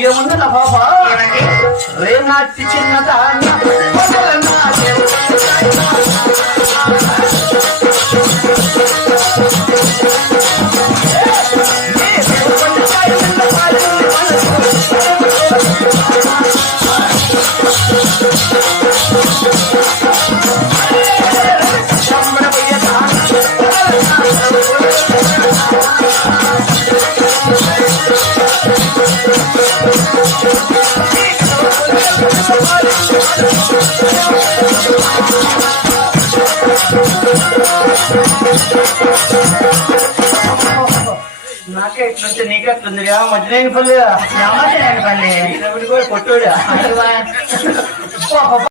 ఏముంది నా బాబా? రేనాటి చిన్నదాన్ని నాకే ఇట్లుంటే నీకెట్లుంది మధ్యనేని పల్లె పల్లె పల్లి కొట్టుడా.